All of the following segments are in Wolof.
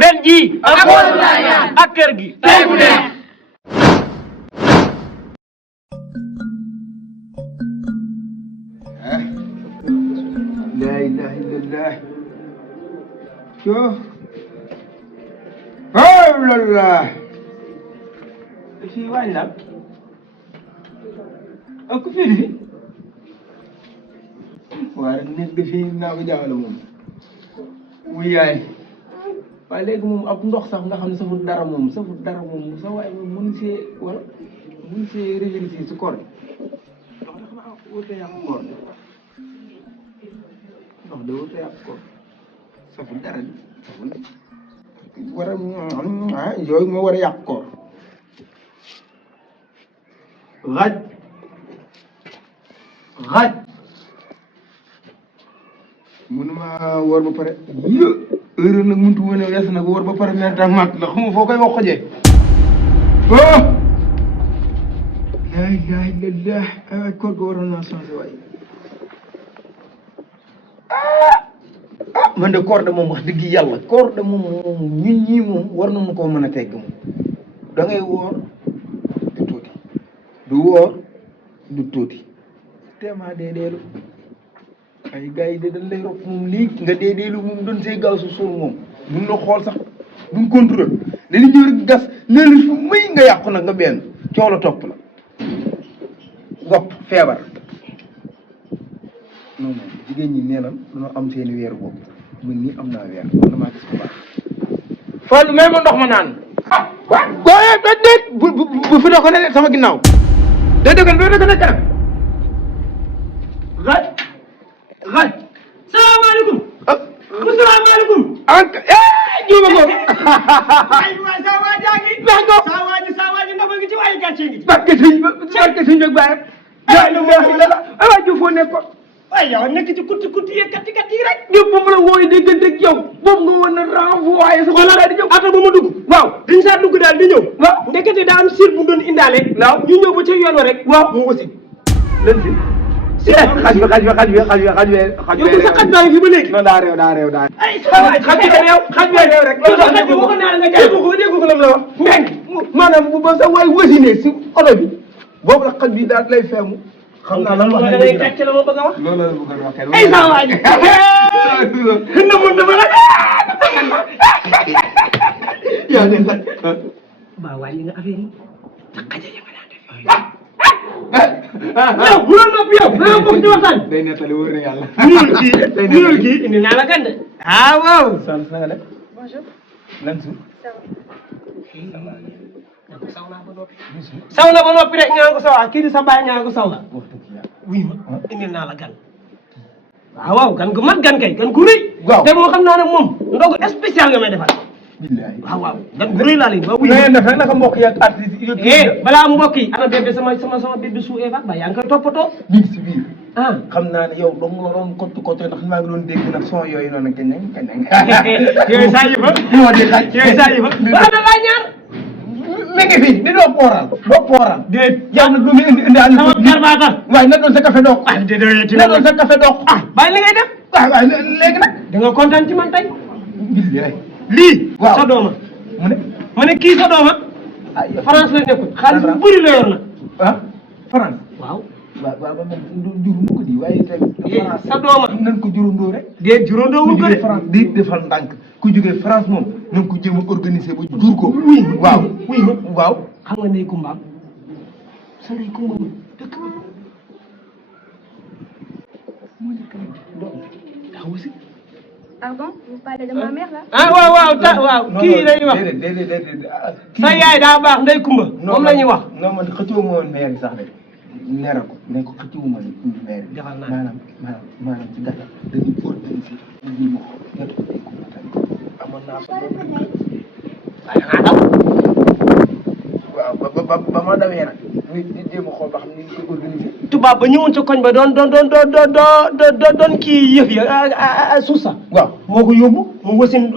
ren jii ak kër gi tey bu neex. La ilaha illallah. Yo. Oh la la. Fii waay la. Ak fii. Waaye nit bi fii naa ko jaawale moom. Wuy yaay. Waaye léegi moom ab ndox sax nga xam ne safut dara moom sa waay moom mun see réfléchir si koor ndox da xanaa wute yàq koor ndox da wute yàq koor safut dara safut war a yooyu moo war a yàq koor xaj mënuma woor ba pare heure nag muntu woon a wees nag woor ba pare mel tax mat la xamu foo koy wax xojee oh la ilaha illallah ay koor ga waroon naa changé waay man de koor de moom wax dëgg yàlla koor de moom ñun ñii moom war nañu koo mën a tegg moom da ngay woor du tuuti du woor du tuuti teemaa deedeelu ay gars yi de dañ lay rob moom lii nga deedeelu moom doon see gaaw su suur moom duñ la xool sax duñ contrôle dañuy ñëw rek gas nee na fu muy nga yàqu nag nga benn coow la topp la wopp feebar non non jigéen ñi nee nan dañoo am seeni weeru bopp man nii am naa weer man damaa gis ko baax Fallou may ma ndox ma naan waaye déet bu fi ko ne sama ginnaaw day dëgg ne kanam xaj salaamaaleykum. salaamaaleykum. juuma ko. waay saa waa jaa ngi. saa waa ji ndama ngi ci waayu gàcce gi. barke sëñ ak baayam. aywa Diouf foo nekkoon. waaye yow nekk ci kuti yeeg kati rek. ñëpp moom la wooy déggante ak yow boobu nga war a renvoyer sa voilà daal di ñëw. ata ba ma dugg. waaw dañ saa dugg daal di ñëw. waaw ndekete daa am siir bu doon indaale. waaw ñu ñëw ba ca yoon wa rek. waaw mu wasi. lan fi. xaj bi yow sa xaj baa ngi fi ba léegi. non daa réew. ay saa waay xaj bi réew xaj bi réew rek. loolu sax xaj bi waxoon naa la nga jaay ko dégg ko la wax. mbeng maanaam bu ba sa waay wasine si oto bi boobu la xaj bi daal lay feemu. xam naa lan wax da ngay kàcc la ma bëgg a wax. loolu la bëgg a wax kay. ay saa waay na mun dama la. yaa ne xaj. ba wàññi nga affaire yi. xaja ya nga daan def yooyu. yow bu la noppi yow da nga bokk ci waxtaan. day nettali wóor na yàlla. nuyul kii indi naa la gànde. ah waaw. soxna si na nga def. Bonjour. lan su. saw na ba noppi rek ñaa ko sawa kii di sa baay ñaa ko saw la. oui ma indil naa la gan. waaw gan gu mat gan kay gan gu rëy. waaw te moo xam naa ne moom ndogu spécial nga may defal. billahi waaw gan gu rëy laa lay waaw. na ngeen def rek naka mbokk yi ak artiste yi. balaa mbokk yi ana bébé sama bébé su Eva ba yaa ngi koy toppatoo. ñu ngi si biir. ah xam naa ne yow dong nga doon kottu ndax maa ngi doon dégg nag son yooyu noonu kañ. yooyu saa yi ba. moo di xaj yooyu saa yi ba. waaw da ngaa ñaar. mi ngi fi di doo pooral. déet yow nag lu muy indi àll. sama garbaata. waaye na doon sa café doog. ah déedéet na doon sa café doog. ah bàyyi li ngay def. waaye léegi nag. da nga kontaan ci man tey. billahi. lii. waaw sa dooma. mu ne kii sa dooma. France la nekkul xaalis bu bëri la yor na. ah France. waaw. waaw man juruma ko di waaye tey. France sa dooma. nañ ko jurandoo rek. déet juróom wul ko de. France di defal ndànk ku jógee France moom nañ ko jéem a organiser ba jur ko. waaw wuy ma waaw. xam nga ndey kumbaam sa ndey kumba ma dëkk ba moo nekk daa wasi. Pardon, vous parlez de ma mère là? ah waaw kii la ñuy wax déedéet. sa yaay daa baax ndey kumba moom la ñuy wax. non man xëccoo ma woon maire sax de leeral ko ne ko xëccoo ma maire defal naa maanaam ci gàttal dañuy organiser lii ma ko ñett ko dégg ko tamit amoon naa fa waaye dangaa daw waaw ba ma dawee nag nit di jéem a xool ba xam ni ñu koy organiser. tubaab ba ñëwoon ca koñ ba doon kii yëf ya suuf sa. waaw moo ko yóbbu mu wasin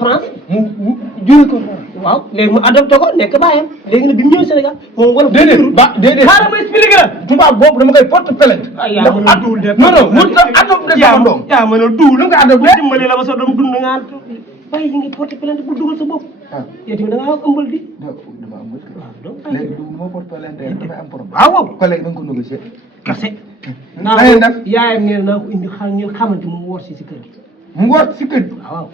France. mu juri ko. waaw léegi mu adopté ko nekk bàyyam léegi nag bi mu ñëw Sénégal moom wala. déedéet xaaral ma expliqué la. tubaab boobu dama koy porte plainte. yaa mën a duul de. non mu adopté sama doom. yaa mën a duul. lu nga adopté dimbali la ba sa doom dund nga. bàyyi yi nga porté plainte bu dugal sa bopp. ah yow tamit da ngaa ëmbal di. dama am bët. waaw donc léegi du ma porte plainte damay am problème. waaw waaw. collègue da nga ko négocier. kase. na ngeen def yaayam nee naa ko indi xam ngeen xamante mu woor si kër gi. mu ngoot si kër gi. waaw.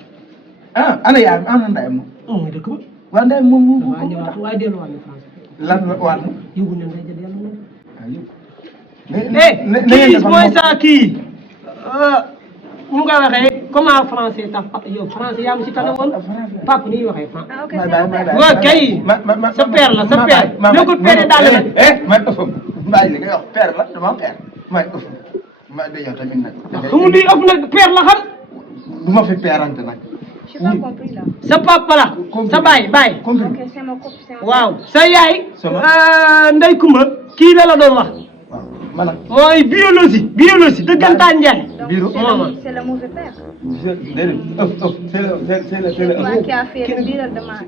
ah ana yaayam ana ndeyam moom. mooy dëkk ba. waa ndeyam moom moom damaa ñëwaat waaye delluwaat na France. lan la waat na. yóbbu ne ndey ja dellu na. ah yëpp. kii mooy saa kii. nu nga waxee comment français tax yow français yaa ma si tane woon. papa ni ñuy waxee français. Ah, ok, c'est mon père. waaw kay. sa père la sa père. nekkul père daal la. may ëffam mbaa li ngay wax père la dama père may ëffam ma de yow tamit nag. xamul luy ëpp nag père la xam. du ma fi pèrante nag. Je n'ai pas compris là. sa papa la. sa baay baay. Ok, c'est mon couple, c'est mon waaw sa yaay. Sama. Ndey Kumba kii la la doon wax. waaw man nag. mooy biologie dëggantaan Njaay. Donc, Bureau. c'est le mauvais père. déedéet c'est le C'est toi qui as fait le bilan de ma...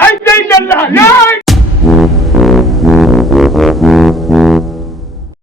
ay day la